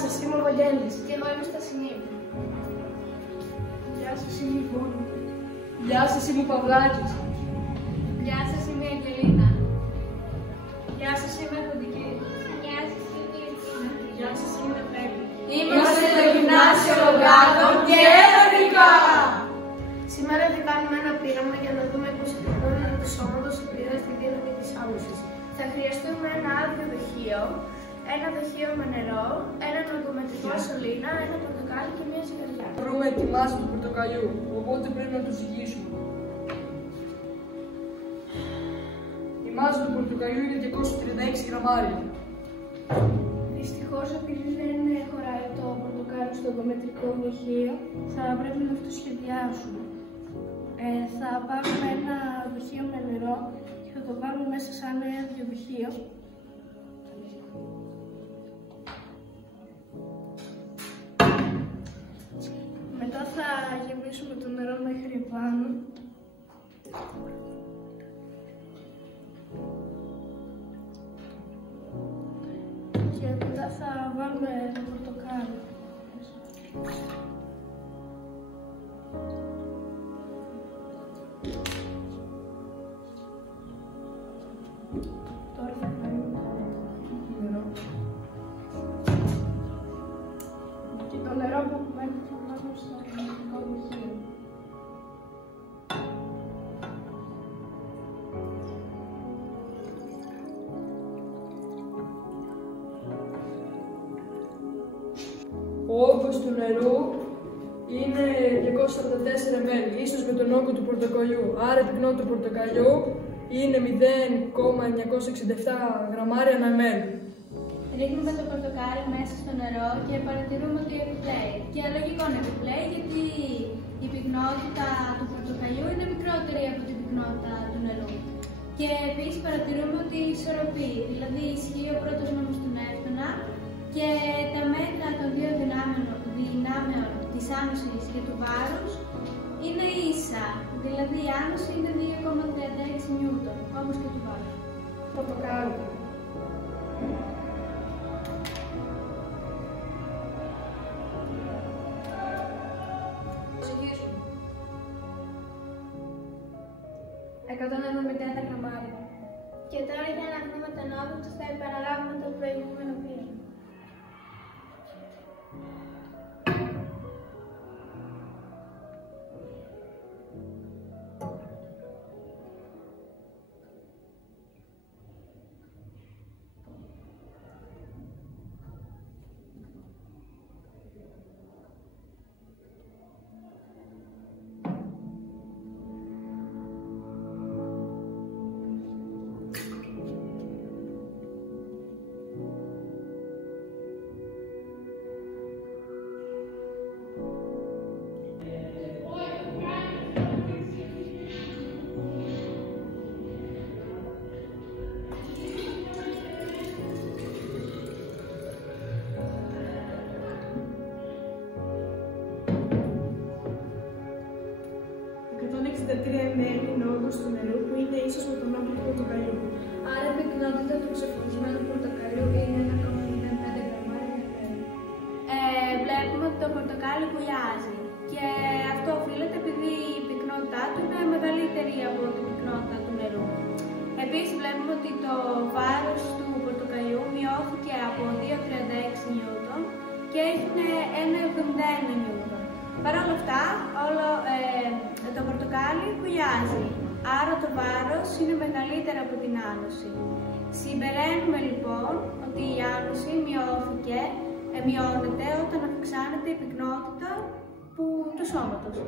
σας, είμαι ο Βαγγέλης. Και εγώ είμαι στα Στασινή. Γεια σας, είμαι η Φώνα. Γεια σας, είμαι ο Παυλάκης. Γεια σας, είμαι η Αγγελίνα. Γεια σας, είμαι η Κοντική. Γεια σας, είμαι η Κριστίνα. Γεια σας, είμαι η Φέγγι. Είμαστε το Γυμνάσιο Λογάτων και Ερωτικά. Σήμερα θα κάνουμε ένα πείραμα για να δούμε πώς επιδρούν του σώματος επηρεάζει τη δύναμη της άμμωσης. Θα χρειαστούμε ένα άδειο δοχείο, ένα δοχείο με νερό, ένα ογκομετρικό σωλήνα, ένα πορτοκάλι και μία ζυγαριά. Βρούμε τη μάζα του πορτοκαλιού, οπότε πρέπει να το ζυγίσουμε. Η μάζα του πορτοκαλιού είναι 236 γραμμάρια. Δυστυχώς, επειδή δεν χωράει το πορτοκάλι στο ογκομετρικό δοχείο, θα πρέπει να το σχεδιάσουμε. Θα πάρουμε ένα δοχείο με νερό και θα το βάλουμε μέσα σαν ένα άδειο δοχείο. Μετά θα γεμίσουμε το νερό μέχρι πάνω. Και μετά θα βάλουμε το πορτοκάλι. Τώρα θα κάνουμε το νερό. Και το νερό που έχουμε θα βάλουμε στο ελληνικό δοχείο. Ο όγκος του νερού είναι 244 ml, ίσως με τον όγκο του πορτοκαλιού. Άρα η πυκνότητα του πορτοκαλιού είναι 0,967 γραμμάρια ανά ml. Ρίχνουμε το πορτοκάλι μέσα στο νερό και παρατηρούμε ότι επιπλέει. Και λογικό να επιπλέει, γιατί η πυκνότητα του πορτοκαλιού είναι μικρότερη από την πυκνότητα του νερού. Και επίσης παρατηρούμε ότι ισορροπεί, δηλαδή ισχύει ο πρώτος νόμος του Νεύτωνα και τα μέτρα των δύο δυνάμεων της άμμωσης και του βάρους είναι ίσα. Δηλαδή η άμμωση είναι 2,36 νιούτον, όπως και του βάρους. Πορτοκάλι. Ζυγίζουμε. 191 γραμμάρια. Και τώρα για να βρούμε τον όγκο του θα επαναλάβουμε το προηγούμενο πείραμα. είναι ο όγκος του νερού που είναι ίσος με τον όγκο του πορτοκαλιού. Άρα η πυκνότητα του ξεφλωσμένου πορτοκαλιού είναι 1,05 γραμμάρια. Βλέπουμε ότι το πορτοκάλι κουλιάζει και αυτό οφείλεται επειδή η πυκνότητά του είναι μεγαλύτερη από την πυκνότητα του νερού. Επίσης βλέπουμε ότι το βάρος του πορτοκαλιού μειώθηκε από 2,36 νιούτον και έγινε 1,71 νιούτον. Παρ' όλα αυτά, το πορτοκάλι κουλιάζει, άρα το βάρος είναι μεγαλύτερο από την άμμωση. Συμπεραίνουμε λοιπόν ότι η άμμωση μειώνεται όταν αυξάνεται η πυκνότητα του σώματος.